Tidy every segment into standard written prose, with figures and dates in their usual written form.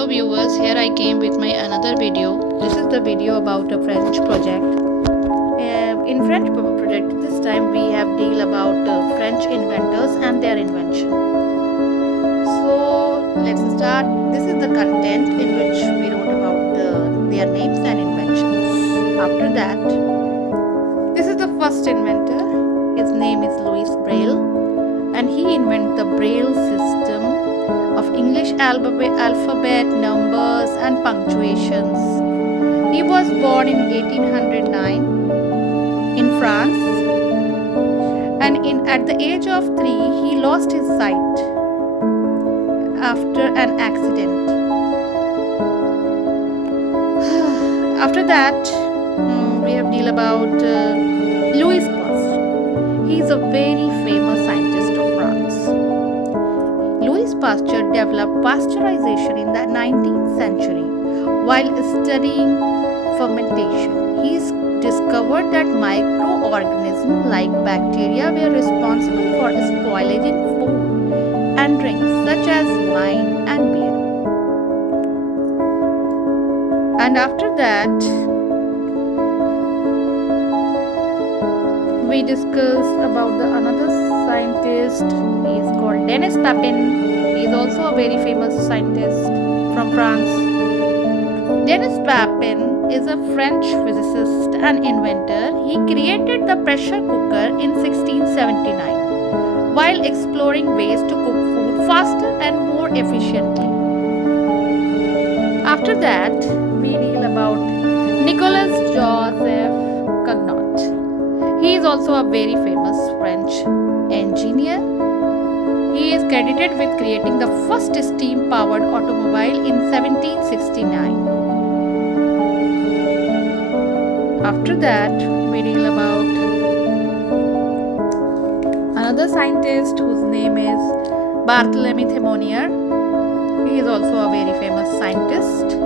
Hello viewers, here I came with my another video. This is the video about a French project. In French project, this time we have deal about French inventors and their invention. So let's start. This is the content in which we wrote about their names and inventions. After that, this is the first inventor. His name is Louis Braille, and he invented the Braille system of English alphabet, numbers and punctuations. He was born in 1809 in France, and at the age of 3 he lost his sight after an accident. After that, we have deal about Louis Pasteur. He is a very famous scientist of France. Louis Pasteur developed pasteurization in the 19th century while studying fermentation. He discovered that microorganisms like bacteria were responsible for spoilage in food and drinks such as wine and beer. And after that, we discuss about another scientist. He is called Denis Papin. He is also a very famous scientist from France. Denis Papin is a French physicist and inventor. He created the pressure cooker in 1679 while exploring ways to cook food faster and more efficiently. After that, we deal about Nicolas Joseph Cugnot. He is also a very famous French engineer. He is credited with creating the first steam-powered automobile in 1769. After that, we deal about another scientist whose name is Barthélemy Thimonier. He is also a very famous scientist.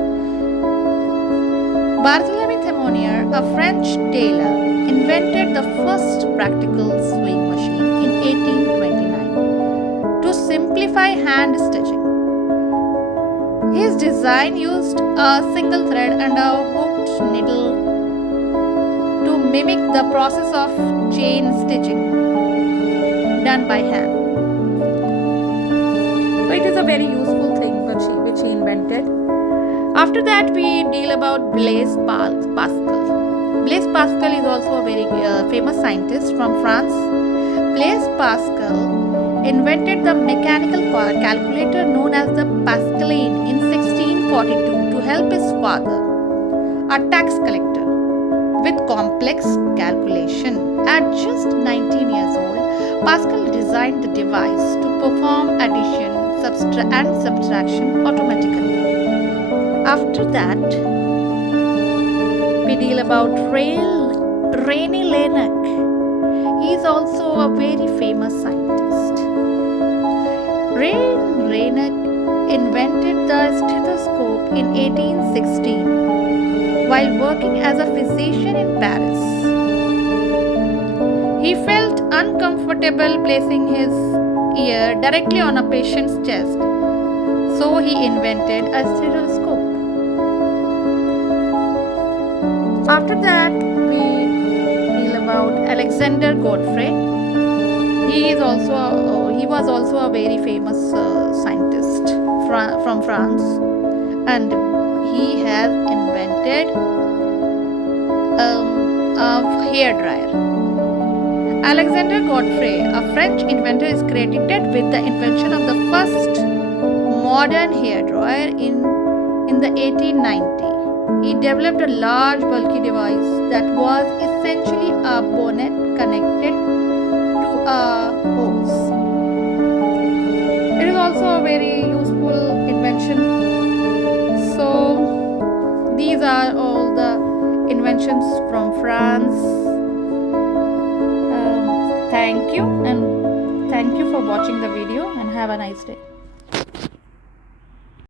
Barthélemy Thimonier, a French tailor, invented the first practical sewing machine in 1829 to simplify hand stitching. His design used a single thread and a hooked needle to mimic the process of chain stitching done by hand. So it is a very useful thing which he invented. After that, we deal about Blaise Pascal. Blaise Pascal is also a very famous scientist from France. Blaise Pascal invented the mechanical calculator known as the Pascaline in 1642 to help his father, a tax collector, with complex calculation. At just 19 years old, Pascal designed the device to perform addition and subtraction automatically. After that, we deal about René Laennec. He is also a very famous scientist. René Laennec invented the stethoscope in 1816 while working as a physician in Paris. He felt uncomfortable placing his ear directly on a patient's chest, so he invented a stethoscope. After that, we deal about Alexander Godefroy. He was also a very famous scientist from France, and he has invented a hair dryer. Alexander Godefroy, a French inventor, is credited with the invention of the first modern hair dryer in the 1890s. He developed a large bulky device that was essentially a bonnet connected to a hose. It is also a very useful invention. So these are all the inventions from France. Thank you for watching the video and have a nice day.